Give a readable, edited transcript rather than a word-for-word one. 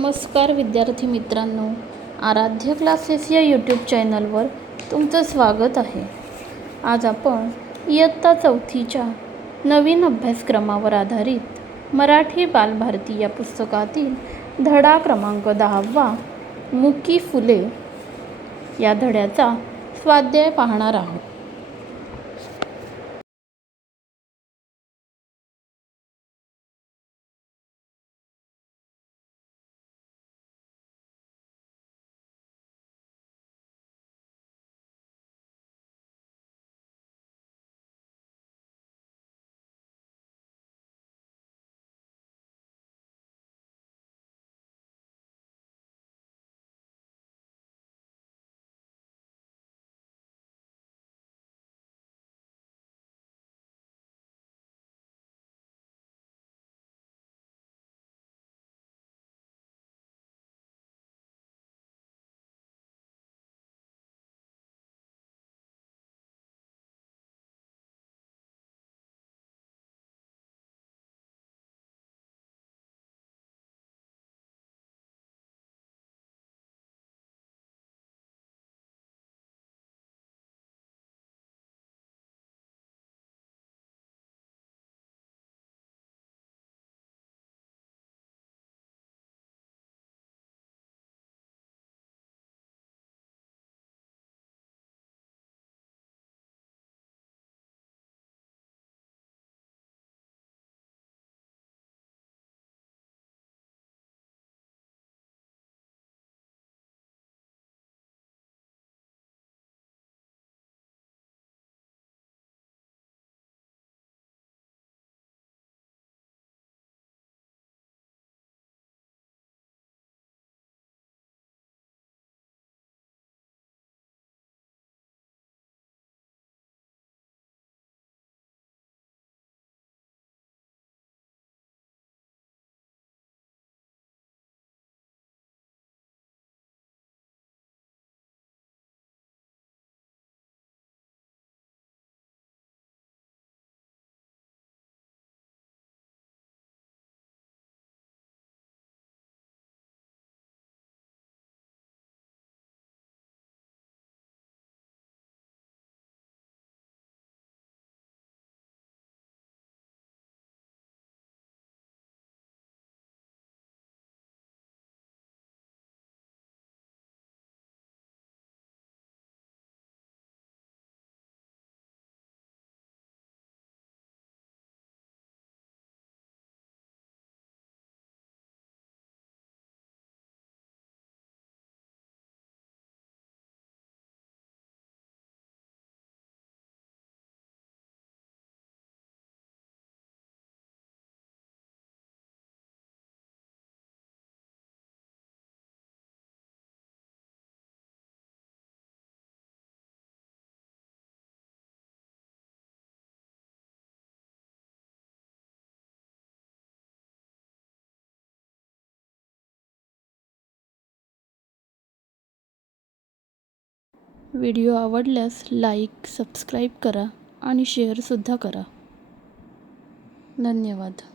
नमस्कार विद्यार्थी मित्रांनो, आराध्य क्लासेस या यूट्यूब चॅनलवर तुमचं स्वागत आहे. आज आपण इयत्ता चौथीच्या नवीन अभ्यासक्रमावर आधारित मराठी बालभारती या पुस्तकातील धडा क्रमांक 10वा मुकी फुले या धड्याचा स्वाध्याय पाहणार आहोत. व्हिडिओ आवडल्यास लाईक, सबस्क्राईब करा आणि शेअरसुद्धा करा. धन्यवाद.